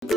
So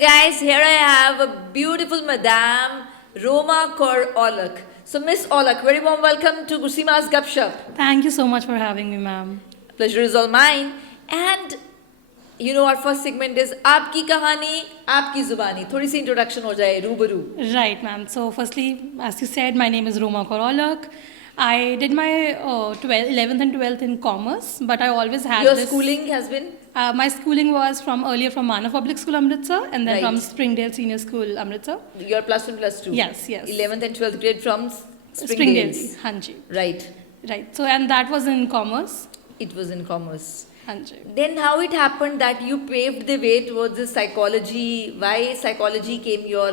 guys, here I have a beautiful Madame Roma Kaur Olak. So Miss Olak, very warm welcome to Gurseema's Gup-shup. Thank you so much for having me, ma'am. Pleasure is all mine. And you know our first segment is Aapki Kahani, Aapki Zubani. थोड़ी सी introduction हो जाए रूबरू. Right, ma'am. So, firstly, as you said, my name is Roma Korolak. I did my 11th and 12th in commerce, but I always had Your this. schooling has been? My schooling was earlier from Manav Public School, Amritsar, and then Right. from Springdale Senior School, Amritsar. Your plus 1, plus 2? Yes, yes. 11th and 12th grade from Springdale, Springdale. Hanji. Right. Right. So, and that was in commerce. It was in commerce. Hanji. Then how it happened that you paved the way towards the psychology? Why psychology came your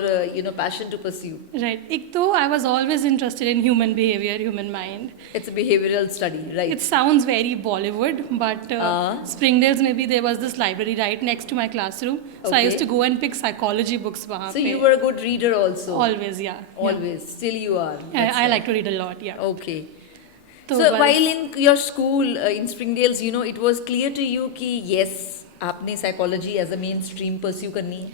passion to pursue? Right. Ek to, I was always interested in human behavior, human mind. It's a behavioral study, right? It sounds very Bollywood, but Springdale's maybe there was this library right next to my classroom. So I used to go and pick psychology books wahan So pe. you were a good reader also? Always, yeah. Always. Still you are? I like to read a lot, yeah. Okay. So So once- while in your school in Springdale's, it was clear to you कि yes, आपने psychology as a mainstream pursue करनी है?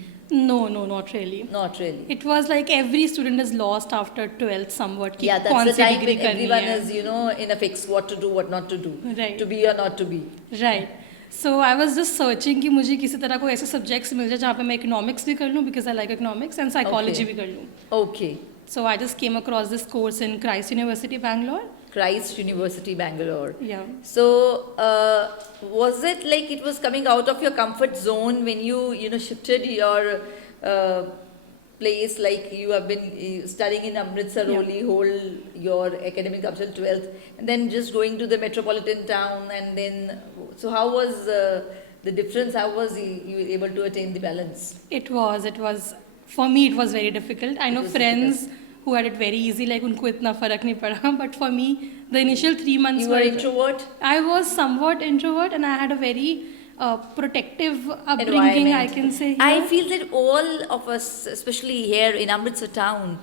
No, not really. Not really. It was like every student is lost after 12th somewhat. कि Yeah, कौन that's the C time degree when करनी everyone है. is, in a fix what to do, what not to do. Right. To be or not to be. Right. So I was just searching कि मुझे किसी तरह को ऐसे subjects मिल जाए जहाँ पे मैं economics भी कर लूँ because I like economics and psychology Okay. भी कर लूँ. Okay. So I just came across this course in Christ University, Bangalore. Christ University, Bangalore. Yeah. So, was it like it was coming out of your comfort zone when you shifted your place, like you have been studying in Amritsar Yeah. only whole your academic up till 12th, and then just going to the metropolitan town, and then, so how was the difference? How was you able to attain the balance? It was, for me it was very difficult. I know was friends who had it very easy, like उनको इतना फर्क नहीं पड़ा. But for me, the initial 3 months You were introvert? I was somewhat introvert and I had a very protective upbringing, I can say. Here. I feel that all of us, especially here in Amritsar town,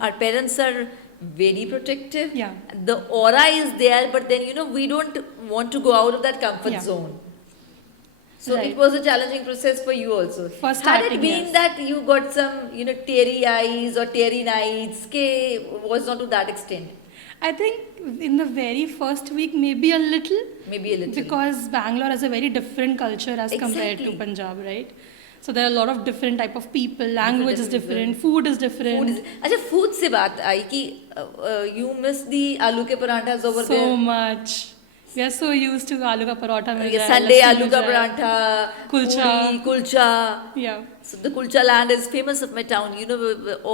our parents are very protective. Yeah. The aura is there, but then, we don't want to go out of that comfort Yeah. zone. So Right. it was a challenging process for you also. For Had it starting, been yes. that you got some, teary eyes or teary nights, was not to that extent? I think in the very first week, maybe a little. Maybe a little. Because Bangalore has a very different culture as compared to Exactly. Punjab, right? So there are a lot of different type of people, language is different, food is different. Food is, अच्छा food से बात आई कि you miss the aloo ke paranthas over So there. much. We are so used to aloo ka parotha mil jaye, Sunday lassi aloo mil ka jaye. parantha, Kulcha. puri, kulcha. Yeah. So the kulcha land is famous of my town.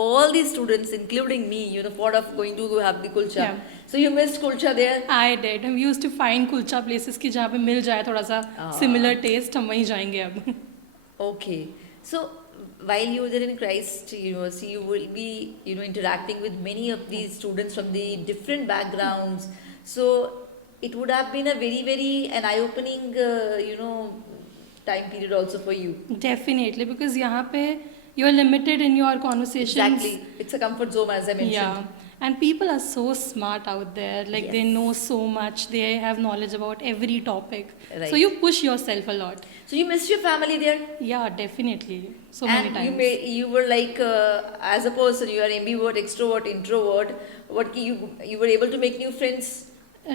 All these students, including me, thought of going to have the kulcha. Yeah. So you missed kulcha there? I did. And we used to find kulcha places ki jahan pe mil jaye thoda sa similar taste, hum wahi jayenge ab. Okay. So while you were there in Christ University, you will be, interacting with many of these students from the different backgrounds. So it would have been a very, very an eye-opening, time period also for you. Definitely, because yahan pe you're limited in your conversations. Exactly. It's a comfort zone, as I mentioned. Yeah. And people are so smart out there. Like they Yes. know so much. They have knowledge about every topic. Right. So you push yourself a lot. So you missed your family there? Yeah, definitely. So And many times. you were like, as a person, you are ambivert, extrovert, introvert. You were able to make new friends?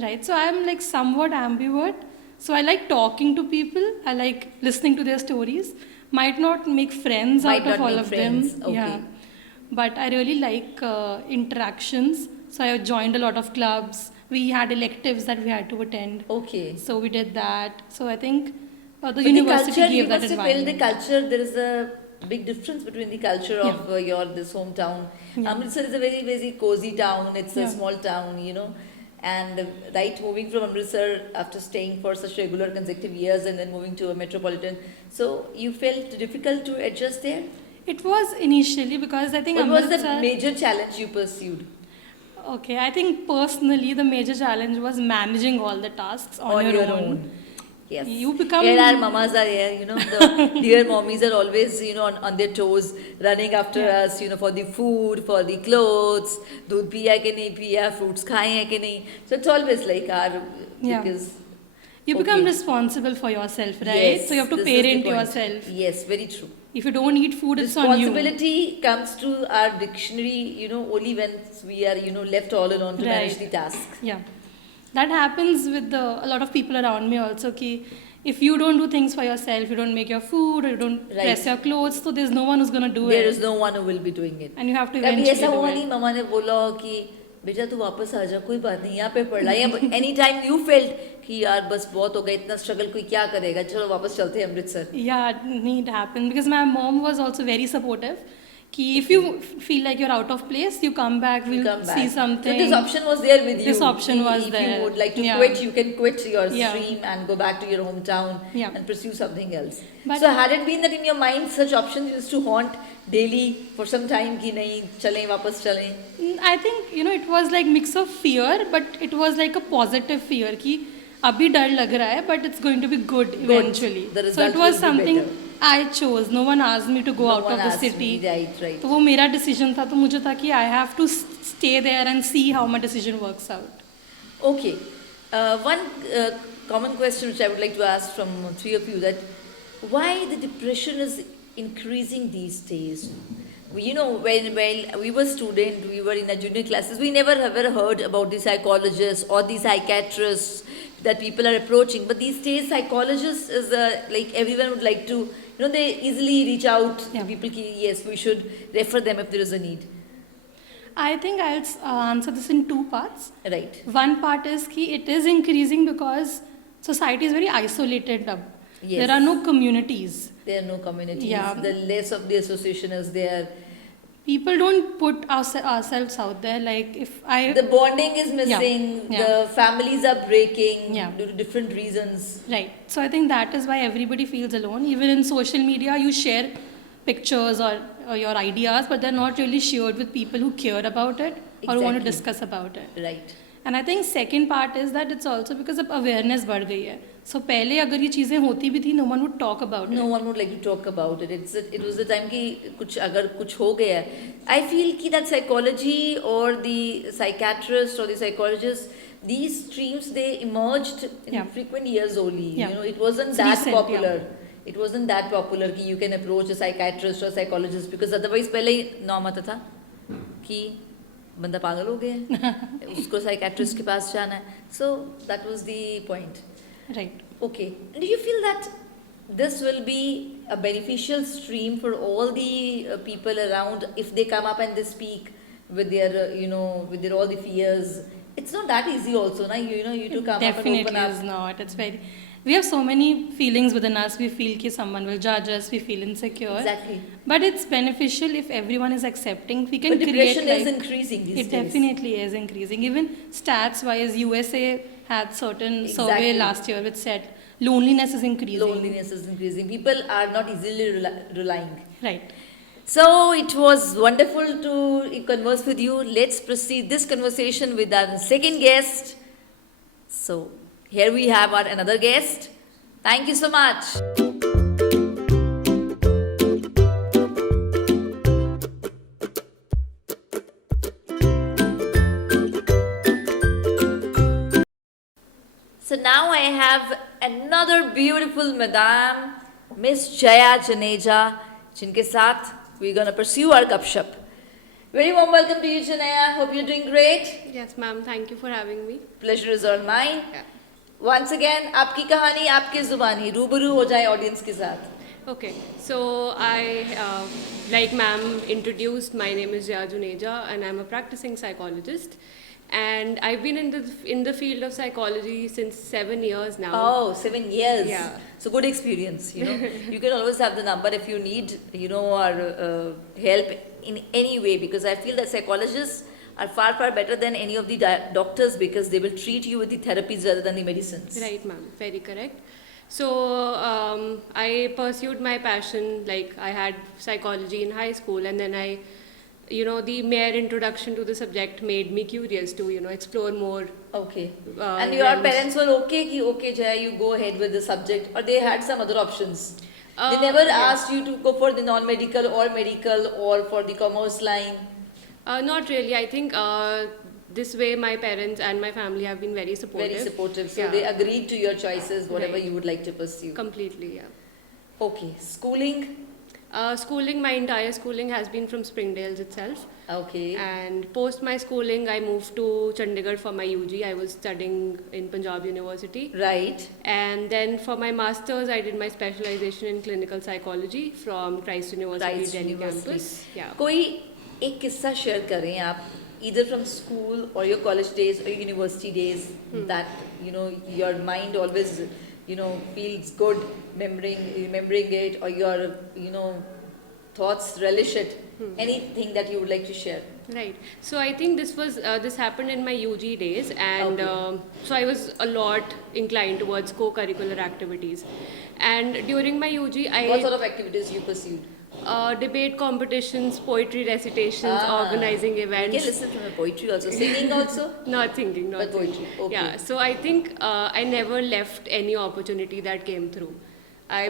Right. So I'm like somewhat ambivert. So I like talking to people. I like listening to their stories. Might not make friends Might out not of all make of friends. them. Okay. Yeah. But I really like interactions. So I joined a lot of clubs. We had electives that we had to attend. Okay. So we did that. So I think the But university the culture, you gave that must have felt the environment. culture, there is a big difference between the culture of this hometown. Yeah. Amritsar is a very, very cozy town. It's a Yeah. small town, And moving from Amritsar after staying for such regular consecutive years and then moving to a metropolitan. So you felt difficult to adjust there? It was initially because I think What was the Amritsar, major challenge you pursued? Okay, I think personally the major challenge was managing all the tasks on your own. Yes. You become Here our mamas are here, the dear mommies are always, on their toes, running after Yeah. us, for the food, for the clothes, दूध पिया के नहीं पिया, fruits खाए हैं कि नहीं. So it's always like our, Yeah. because, You become okay. responsible for yourself, right? Yes, So you have to this is the parent point. yourself. Yes, very true. If you don't eat food, it's on you. Responsibility comes to our dictionary, only when we are, left all alone to manage the Right. task. Yeah. That happens with a lot of people around me also. Ki if you don't do things for yourself, you don't make your food, or you don't Right. press your clothes, so there's no one who's going to do There it. is no one who will be doing it. And you have to कभी eventually ऐसा do हुआ it. नहीं मम्मा ने बोला कि बेटा तू वापस आ जा कोई बात नहीं यहाँ पे पढ़ ला या एनी टाइम यू फेल्ट कि यार बस बहुत हो गया इतना स्ट्रगल कोई क्या करेगा चलो वापस चलते हैं Amritsar. Yeah, it happened because my mom was also very supportive. Ki if you feel like you're out of place, you come back, we'll Come back. see something. So this option was there with you. This option was if there. you would like to Yeah. quit, you can quit your Yeah. stream and go back to your hometown Yeah. and pursue something else. But- So had it been that in your mind such options used to haunt daily for some time कि नहीं चलें वापस चलें. I think it was like mix of fear, but it was like a positive fear कि अभी डर लग रहा है, but it's going to be good eventually. The So result it was will be something better. I chose. No one asked me to go No out one of the asked city. me, right. तो वो मेरा decision था, तो मुझे था कि I have to stay there and see how my decision works out. Okay. One common question which I would like to ask from three of you that why the depression is increasing these days? When we were student, we were in our junior classes, we never ever heard about the psychologists or the psychiatrists that people are approaching. But these days, psychologists is like everyone would like to, they easily reach out Yeah. to people. Yes, we should refer them if there is a need. I think I'll answer this in two parts. Right. One part is कि it is increasing because society is very isolated now. Yes. There are no communities. There are no communities. Yeah. The less of the association is there. People don't put ourselves out there. Like if I The bonding is missing. Yeah. The families are breaking Yeah. due to different reasons. Right. So I think that is why everybody feels alone. Even in social media, you share pictures or your ideas, but they're not really shared with people who care about it or who want to Exactly. discuss about it. Right. And I think second part is that it's also because of awareness बढ़ गई है. So पहले अगर ये चीज़ें होती भी थी, no one would talk about No it. one would like to talk about it. It was the time कि कुछ अगर कुछ हो गया है. I feel कि that psychology or the psychiatrist or the psychologist, these streams they emerged in Yeah. frequent years only. Yeah. It wasn't It's that recent, popular. yeah. It wasn't that popular कि you can approach a psychiatrist or a psychologist because otherwise पहले ही नाम आता था कि बंदा पागल हो गया है उसको साइकेट्रिस्ट के पास जाना है. So that was the point. Right. Okay. Do you feel that this will be a beneficial stream for all the people around if they come up and they speak with their, with their all the fears? It's not that easy also, na? You to come up and Definitely open up. is not. It's very. We have so many feelings within us. We feel कि someone will judge us. We feel insecure. Exactly. But it's beneficial if everyone is accepting. We can But create. depression is increasing these It days. definitely is increasing. Even stats wise, USA had certain survey Exactly. last year which said loneliness is increasing. Loneliness is increasing. People are not easily relying. Right. So it was wonderful to converse with you. Let's proceed this conversation with our second guest. So here we have our another guest. Thank you so much. So now I have another beautiful madam, Miss Jaya Janeja, जिनके साथ we're gonna pursue our Gup-shup. Very warm welcome to you, Janaya. Hope you're doing great. Yes, ma'am. Thank you for having me. Pleasure is all mine. Yeah. Once again, आपकी कहानी आपके जुबानी रूबरू हो जाए audience के साथ. Okay, so I, like ma'am introduced, my name is Jaya Juneja and I'm a practicing psychologist. And I've been in the field of psychology since 7 years now. Oh, 7 years. Yeah. So good experience. You can always have the number if you need, or help in any way, because I feel that psychologists are far, far better than any of the doctors because they will treat you with the therapies rather than the medicines. Right, ma'am. Very correct. So I pursued my passion. Like I had psychology in high school, and then I the mere introduction to the subject made me curious to, explore more. Okay. Uh, And your realms. parents were okay, okay, Jaya, you go ahead with the subject, or they had some other options? They never Yeah. asked you to go for the non-medical or medical or for the commerce line? Not really. I think this way my parents and my family have been very supportive. Very supportive. So Yeah. they agreed to your choices, whatever Right. you would like to pursue. Completely, yeah. Okay. Schooling? Schooling, my entire schooling has been from Springdales itself. Okay. And post my schooling, I moved to Chandigarh for my UG. I was studying in Punjab University. Right. And then for my masters, I did my specialization in clinical psychology from Christ University, Christ Delhi University. campus. Yeah. कोई एक किस्सा share करें आप, either from school or your college days or university days, that your mind always feels good remembering it, or your thoughts relish it. Anything that you would like to share? Right. So I think this happened in my UG days, and Okay. so I was a lot inclined towards co-curricular activities. And during my UG, What sort of activities you pursued? Debate competitions, poetry recitations, organizing We events. can listen from your poetry also. Singing also? Not thinking, not But poetry, thinking. okay. Yeah, so I think I never left any opportunity that came through.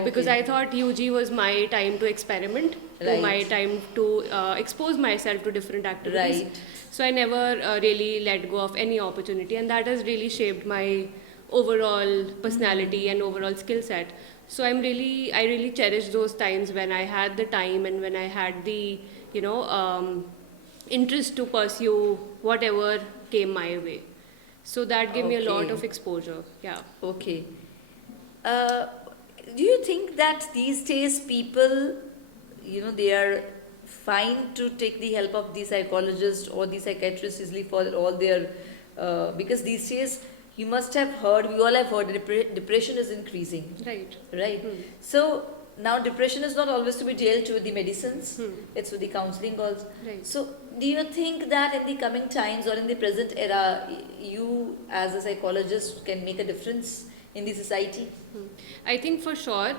Because Okay. I thought UG was my time to experiment, my Right. time to expose myself to different activities. Right. So I never really let go of any opportunity, and that has really shaped my overall personality and overall skill set. So I really cherish those times when I had the time and when I had the interest to pursue whatever came my way. So that gave me a lot Okay. of exposure. Yeah. Okay. Uh, do you think that these days people, they are fine to take the help of the psychologist or the psychiatrist easily for all their, because these days you must have heard, we all have heard, depression is increasing, Right. right? So now depression is not always to be dealt with the medicines, it's with the counseling also. Right. So do you think that in the coming times or in the present era, you as a psychologist can make a difference in the society? I think for sure,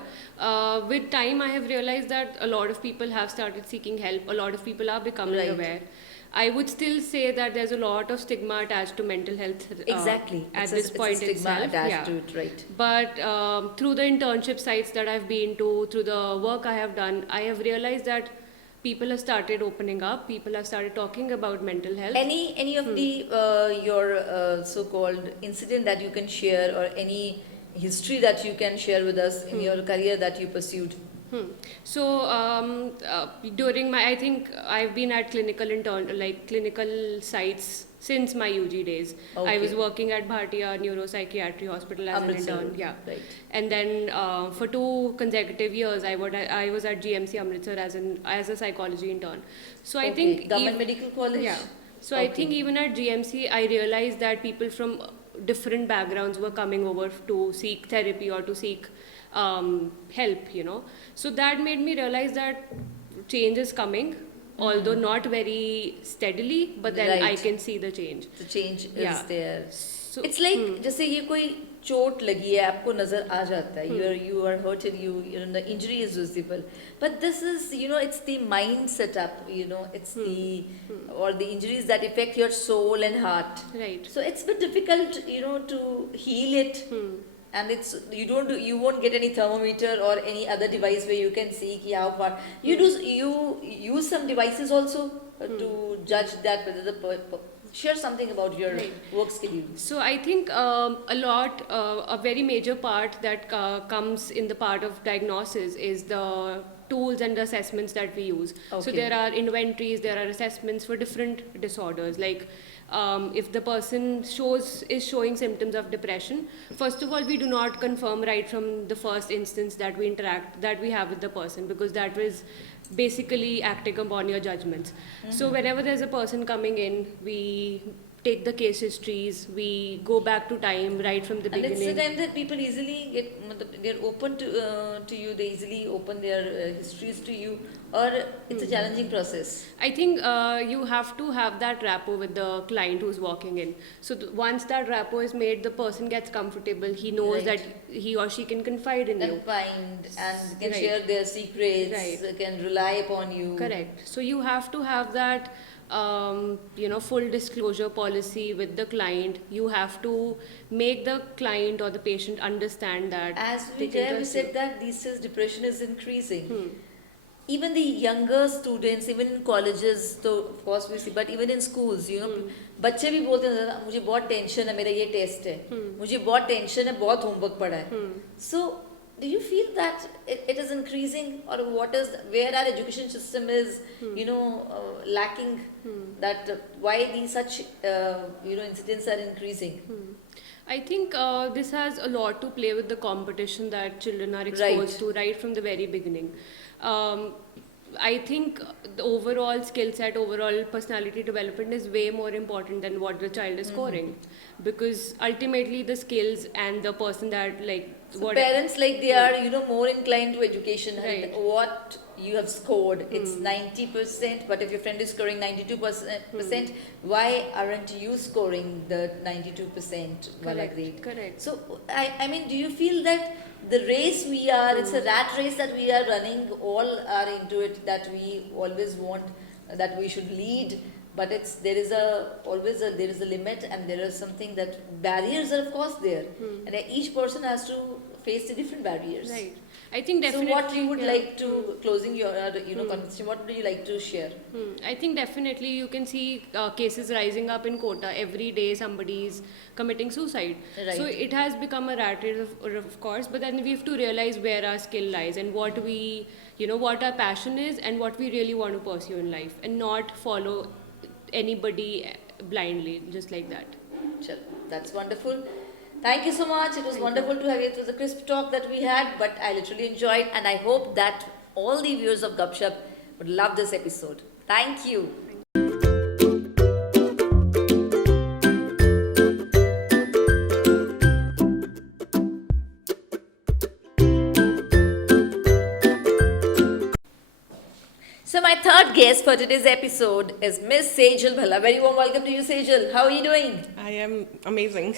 with time I have realized that a lot of people have started seeking help. A lot of people are becoming Right. aware. I would still say that there's a lot of stigma attached to mental health Exactly. at It's this a point stigma itself. attached Yeah. to it, right? But through the internship sites that I've been to, through the work I have done, I have realized that people have started opening up. People have started talking about mental health. Any of the your so-called incident that you can share, or any history that you can share with us in your career that you pursued? So during I think I've been at clinical sites since my UG days. I was Okay. working at Bhartiya Neuropsychiatry Hospital as Amritsar, an intern. Yeah. right. And then for 2 consecutive years, I was at GMC Amritsar as a psychology intern. So I Okay. think Government Medical College. yeah. So I Okay. think even at GMC, I realized that people from different backgrounds were coming over to seek therapy or to seek help. So that made me realize that change is coming, although not very steadily, but then I Right. can see the change. The change is Yeah. there. So It's like जैसे ये कोई चोट लगी है, आपको नजर आ जाता है, you are hurted, the injury is visible, but this is it's the mind setup, it's the or the injuries that affect your soul and heart. right. So it's a bit difficult to heal it. And you won't get any thermometer or any other device where you can see ki how far you use some devices also to judge that whether share something about your Right. work schedule. So I think a very major part that comes in the part of diagnosis is the tools and assessments that we use. So Okay. there are inventories, there are assessments for different disorders. Like if the person is showing symptoms of depression, first of all, we do not confirm right from the first instance that we have with the person, because that was basically acting upon your judgments. So whenever there's a person coming in, we take the case histories, we go back to time right from the And beginning. it's the time that people easily get, they're open to you, they easily open their histories to you, or it's a challenging process. I think you have to have that rapport with the client who's walking in. So once that rapport is made, the person gets comfortable. He knows Right. that he or she can confide in you. And find and can Right. share their secrets, Right. can rely upon you. Correct. So you have to have that, full disclosure policy with the client. You have to make the client or the patient understand that. As they we can there, we trust said you. that these days depression is increasing. Even the younger students, even in colleges, so of course we see, but even in schools, बच्चे भी बोलते हैं मुझे बहुत tension है, मेरा ये test है, मुझे बहुत टेंशन है, बहुत होमवर्क पड़ा है. So do you feel that it is increasing, or where our education system is lacking, that why these such incidents are increasing? I think this has a lot to play with the competition that children are exposed to right from the very beginning. I think the overall skill set, overall personality development is way more important than what the child is scoring, because ultimately the skills and the person that So parents they are more inclined to education, Right. and what you have scored, it's 90%, but if your friend is scoring 92%, why aren't you scoring the 92% wala grade? Correct. So I mean, do you feel that the race we are, it's a rat race that we are running, all are into it, that we always want, that we should lead, but there is a limit, and there is something that barriers are of course there, and each person has to face the different barriers. Right. I think definitely. So what you would like to, closing your conversation, what would you like to share? I think definitely you can see cases rising up in Kota. Every day somebody is committing suicide. Right. So it has become a rat race, of course, but then we have to realize where our skill lies and what what our passion is and what we really want to pursue in life, and not follow anybody blindly, just like that. Sure. That's wonderful. Thank you so much. It was wonderful to have you. It was a crisp talk that we had, but I literally enjoyed, and I hope that all the viewers of Gup-shup would love this episode. Thank you. So my third guest for today's episode is Miss Sejal Bhalla. Very warm welcome to you, Sejal. How are you doing? I am amazing.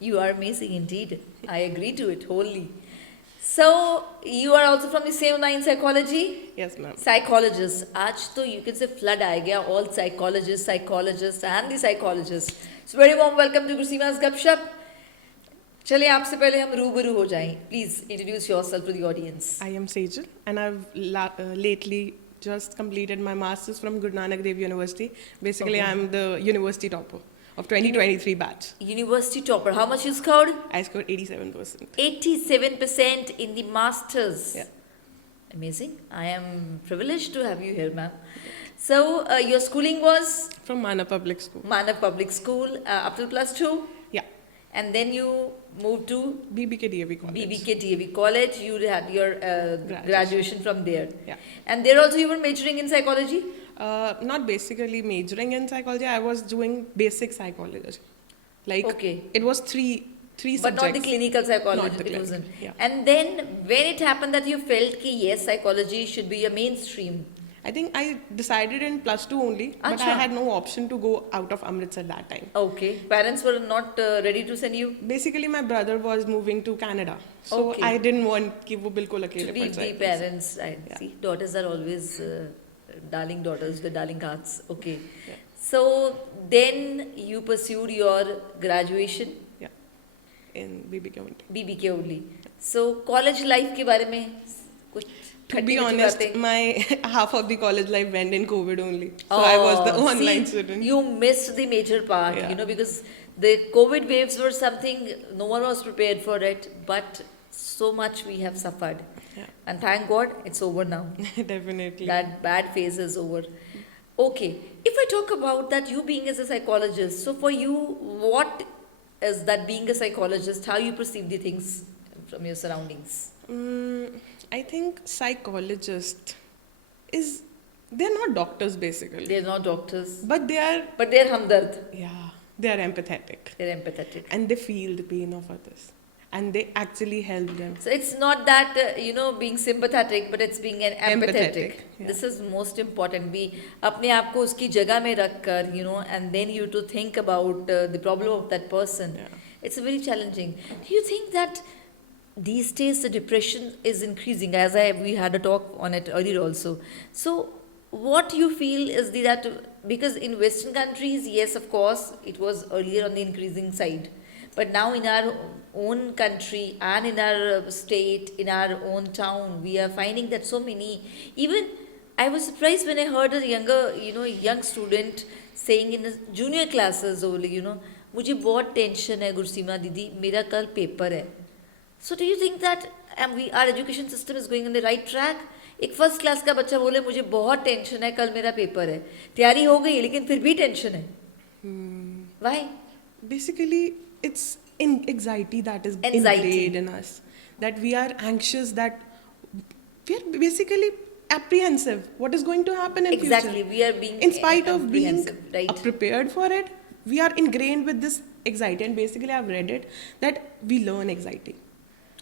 You are amazing indeed. I agree to it wholly. So you are also from the same line, psychology? Yes, ma'am. Psychologists. आज तो you can say flood आ गया. All psychologists and the psychologists. So very warm welcome to Gurseema's Gup-shup. चलिए आपसे पहले हम रूबरू हो जाएं. Please introduce yourself to the audience. I am Sejal, and I've lately just completed my master's from Guru Nanak Dev University. Basically, Okay. I'm the university topper of 2023 batch. University topper. How much you scored? I scored 87%. 87% in the masters. Yeah. Amazing. I am privileged to have you here, ma'am. So your schooling was From Mana Public School. Manav Public School up till plus 2, Yeah. and then you moved to BBK DAV College. BBK DAV College. You had your graduation from there. Yeah. And there also you were majoring in psychology? Not basically majoring in psychology. I was doing basic psychology. Like, Okay. it was three But subjects. not the clinical psychology. Not the It clinical, wasn't. yeah. And then when it happened that you felt that yes, psychology should be a mainstream. I think I decided in plus 2 only, but I Acha. had no option to go out of Amritsar that time. Okay. Parents were not ready to send you Basically, my brother was moving to Canada, so Okay. I didn't want कि वो बिल्कुल to अकेले leave पड़ the जाए. parents. Right. Yeah. See, daughters are always darling daughters, the darling hearts. Okay. Yeah. So then you pursued your graduation In BBK only. BBK only. So college life के बारे में कुछ To be खट्टी-मीठी honest, बातें? my half of the college life went in COVID only. So I was the Oh, online see, student. You missed the major part, Yeah. because the COVID waves were something no one was prepared for it, but so much we have suffered. Yeah. And thank God it's over now. Definitely. That bad phase is over. Okay, if I talk about that, you being as a psychologist, so for you, what is that being a psychologist, how you perceive the things from your surroundings? I think psychologists they're not doctors basically, They're not doctors, but they are, but they're hamdard. yeah, they are empathetic. They're empathetic. And they feel the pain of others. And they actually help them. So it's not that, being sympathetic, but it's being an empathetic. Yeah. This is most important. We अपने आप को उसकी जगह में रख कर, and then you to think about the problem of that person. Yeah. It's very challenging. Do you think that these days the depression is increasing? As we had a talk on it earlier also. So what you feel is that because in Western countries, yes, of course, it was earlier on the increasing side. But now in our own country and in our state, in our own town, we are finding that so many, even I was surprised when I heard a young student saying in the junior classes only, मुझे बहुत tension है गुरसीमा दीदी, मेरा कल paper है. So do you think that our education system is going on the right track? एक first class का बच्चा बोले मुझे बहुत टेंशन है, कल मेरा पेपर है. तैयारी हो गई लेकिन फिर भी टेंशन है. Why? Basically, it's anxiety that is ingrained in us. That we are anxious, that we are basically apprehensive. What is going to happen in future? Exactly, we are being in spite of being right? prepared for it, we are ingrained with this anxiety. And basically, I've read it that we learn anxiety.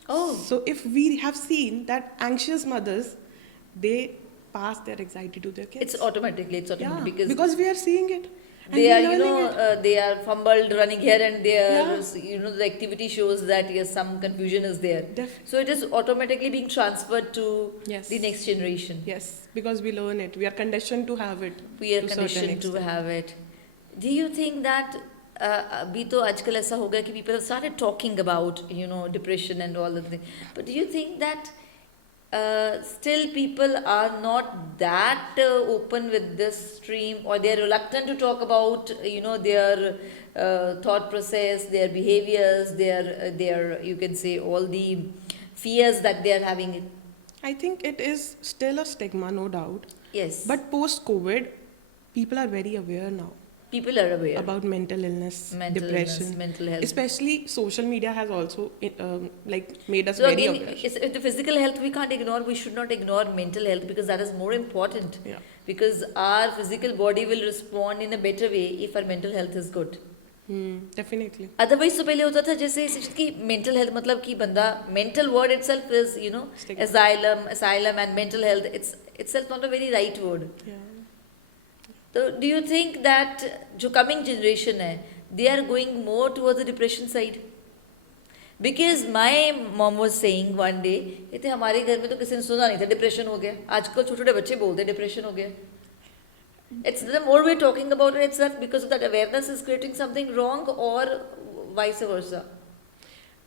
Oh. So if we have seen that anxious mothers, they pass their anxiety to their kids. It's automatic Yeah, because we are seeing it. And they we are, learning it. they are fumbled running here and there. Yeah. The activity shows that yes, some confusion is there. So it is automatically being transferred to Yes. the next generation. Yes, because we learn it. We are conditioned to have it. We are to certain conditioned to extent. have it. Do you think that अभी तो आजकल ऐसा हो गया कि people have started talking about depression and all of that. But do you think that still people are not that open with this stream, or they are reluctant to talk about their thought process, their behaviors, their you can say all the fears that they are having? I think it is still a stigma, no doubt. Yes. But post-COVID, people are very aware now people are aware about mental illness, mental depression, illness, mental health. Especially social media has also made us So very again, aware. if the physical health we can't ignore, we should not ignore mental health, because that is more important. Yeah. Because our physical body will respond in a better way if our mental health is good. Definitely. Otherwise तो पहले होता था जैसे कि mental health मतलब कि बंदा, mental word itself is Stigma. asylum and mental health, it's itself not a very right word. Yeah. So do you think that जो coming generation है, they are going more towards the depression side? Because my mom was saying one day, कहते हमारे घर में तो किसी ने सुना नहीं था डिप्रेशन हो गया. आजकल छोटे छोटे बच्चे बोलते हैं डिप्रेशन हो गया. It's the more we're talking about it, it's that because of that awareness is creating something wrong, or vice versa.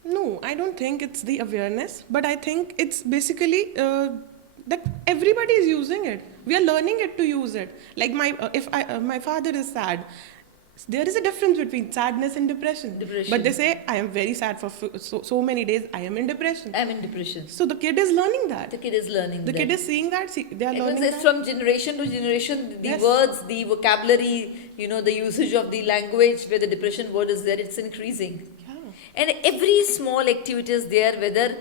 No, I don't think it's the awareness, but I think it's basically that everybody is using it. We are learning it to use it. Like my father is sad. There is a difference between sadness and depression. But they say, I am very sad for so many days. I am in depression. I'm in depression. So the kid is learning that. The kid is learning. The kid is seeing that. They are learning It's that. from generation to generation. The Yes. words, the vocabulary, the usage of the language where the depression word is there, it's increasing. Yeah. And every small activity is there, whether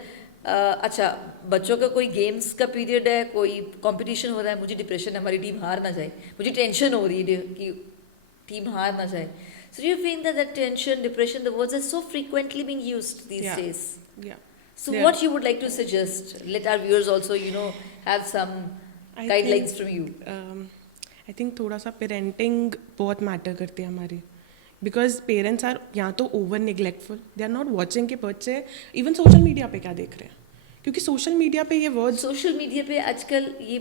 अच्छा बच्चों का कोई games का period है, कोई competition हो रहा है, मुझे डिप्रेशन है, हमारी टीम हार ना जाए, मुझे टेंशन हो रही है कि टीम हार ना जाए. So do you think that tension, depression, the words are so frequently being used these days? Yeah. So Yeah. what you would like to suggest? Let our viewers also, have some I guidelines think, from you. I think थोड़ा सा parenting बहुत matter करती है हमारी. Because parents are या तो over neglectful, they are not watching के बच्चे इवन सोशल मीडिया पे क्या देख रहे हैं, क्योंकि सोशल मीडिया पे ये वर्ड्स, सोशल मीडिया पे आजकल ये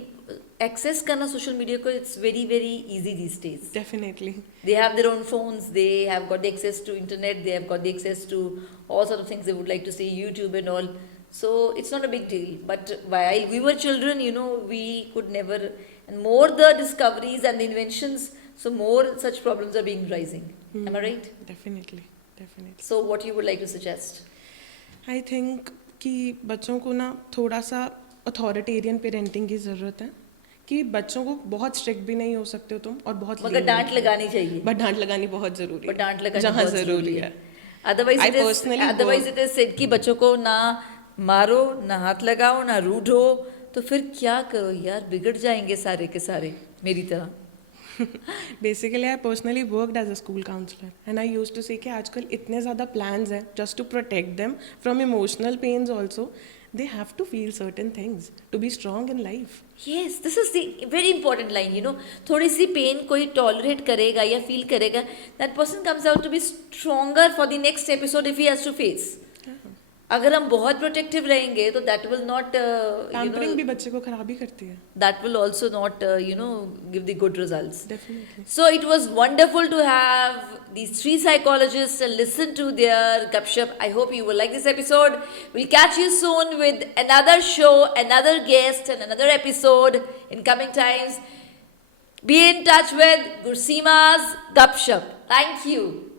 एक्सेस करना सोशल मीडिया को, it's very very easy these days. Definitely They have their own phones, they have got the access to internet, they have got the access to all sort of things they would like to see, YouTube and all. So it's not a big deal. But while we were children, we could never, and more the discoveries and the inventions, so more such problems are being rising. Am I right? Definitely. So what you would like to suggest? I think कि बच्चों को ना थोड़ा सा authoritarian parenting की ज़रूरत है, कि बच्चों को बहुत स्ट्रिक्ट भी नहीं हो सकते हो तुम, और बहुत मगर डांट लगानी चाहिए. बट डांट लगानी बहुत ज़रूरी है. But डांट लगानी जहाँ बहुत ज़रूरी है. Otherwise it is said कि बच्चों को ना मारो, ना हाथ लगाओ, ना रूठो, तो फिर क्या करो यार, बिगड़ जाएंगे सारे के सारे मेरी तरह. Basically, I personally worked as a school counselor, and I used to say कि आजकल इतने ज़्यादा plans हैं just to protect them from emotional pains also. They have to feel certain things to be strong in life. Yes, this is the very important line, you know. थोड़ी सी pen कोई tolerate करेगा या feel करेगा, that person comes out to be stronger for the next episode if he has to face. अगर हम बहुत protective रहेंगे तो दैट विल नॉट Pampering भी बच्चे को खराब ही करती है. that will also not give the good results. Definitely. So it was wonderful to have these three psychologists and listen to their Gup-shup. I hope you will like this episode. We'll catch you soon with another show, another guest and another episode in coming times. Be in touch with Gurseema's Gup-shup. Thank you.